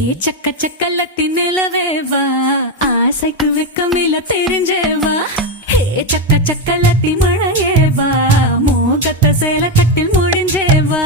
சக்க சக்கலத்தி நிலவேவா ஆசைக்கு வெக்கமில்ல தெரிஞ்சேவா ஹே சக்க சக்கலத்தி மழையேவா மூக்கத்த சேல கட்டில் முடிஞ்சேவா